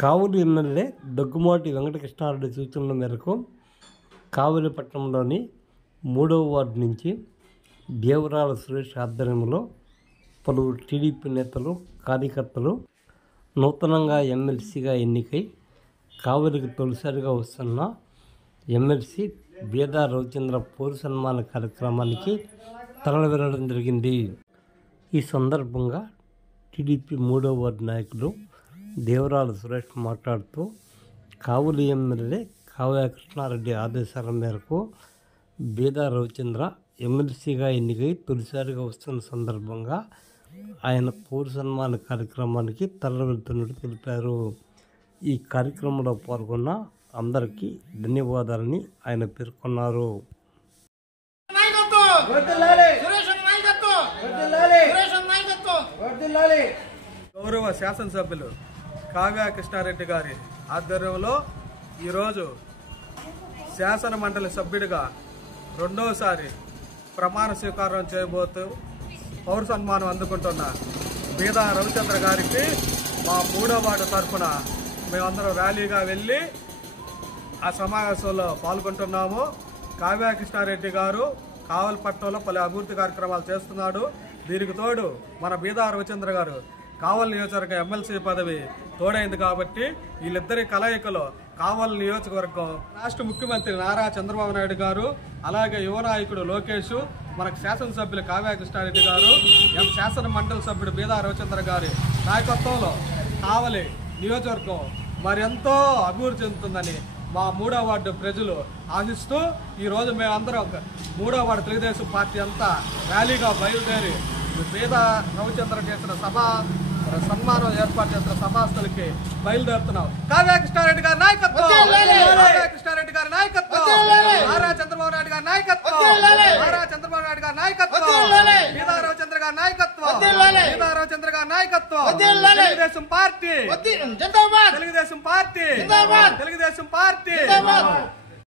కావలి MLA Daggumati Venkatakrishna Reddy సూచనల మేరకు కావలి పట్టణంలోని 3వ వార్డు నుంచి దేవరాల సురేష్ ఆధ్వర్యంలో పలువురు టీడీపీ నేతలు కార్యకర్తలు నూతనంగా ఎమ్మెల్సీగా ఎన్నికై కావలికి తొలిసారిగా వస్తున్న ఎమ్మెల్సీ బేదా రవిచంద్ర పౌర సన్మాన కార్యక్రమానికి తరలివెళ్ళడం జరిగింది. ఈ సందర్భంగా టీడీపీ 3వ వార్డు నాయకులు దేవరాల సురేష్ మాట్లాడుతూ కావలి ఎమ్మెల్యే కావ్య కృష్ణారెడ్డి ఆదేశాల మేరకు బేదా రవిచంద్ర ఎమ్మెల్సీగా ఎన్నికై తొలిసారిగా వస్తున్న సందర్భంగా ఆయన పౌర సన్మాన కార్యక్రమానికి తరలివెళ్తున్నట్టు తెలిపారు. ఈ కార్యక్రమంలో పాల్గొన్న అందరికీ ధన్యవాదాలని ఆయన పేర్కొన్నారు. గౌరవ శాసనసభ్యులు కావ్య కృష్ణారెడ్డి గారి ఆధ్వర్యంలో ఈరోజు శాసన మండలి సభ్యుడిగా రెండోసారి ప్రమాణ స్వీకారం చేయబోతూ పౌర సన్మానం అందుకుంటున్న బేదా రవిచంద్ర గారికి మా 3వ వార్డు తరఫున మేమందరం ర్యాలీగా వెళ్ళి ఆ సమావేశంలో పాల్గొంటున్నాము. కావ్య కృష్ణారెడ్డి గారు కావలి పట్టణంలో పలు అభివృద్ధి కార్యక్రమాలు చేస్తున్నాడు. దీనికి తోడు మన బేదా రవిచంద్ర గారు కావలి నియోజకవర్గ ఎమ్మెల్సీ పదవి తోడైంది కాబట్టి వీళ్ళిద్దరి కలయికలో కావలి నియోజకవర్గం రాష్ట్ర ముఖ్యమంత్రి నారా చంద్రబాబు నాయుడు గారు, అలాగే యువ నాయకుడు లోకేష్, మనకు శాసనసభ్యులు కావ్య కృష్ణారెడ్డి గారు, శాసన మండలి సభ్యుడు బేదా రవిచంద్ర గారి నాయకత్వంలో కావలి నియోజకవర్గం మరెంతో అభివృద్ధి చెందుతుందని మా 3వ వార్డు ప్రజలు ఆశిస్తూ ఈరోజు మేమందరం 3వ వార్డు తెలుగుదేశం పార్టీ అంతా ర్యాలీగా బయలుదేరి బేదా రవిచంద్ర చేసిన సన్మానం ఏర్పాటు చేసిన సభాస్థలికి బయలుదేరుతున్నాం. కావ్య కృష్ణారెడ్డి గారి నాయకత్వం, కావ్య కృష్ణారెడ్డి గారి నాయకత్వం, నారా చంద్రబాబు నాయుడు గారి నాయకత్వం, నారా చంద్రబాబు నాయుడు గారి నాయకత్వం, బేదా రవిచంద్ర గారి నాయకత్వం, బేదా రవిచంద్ర గారి నాయకత్వం, Telugu Desam party, Telugu Desam party, Telugu Desam party.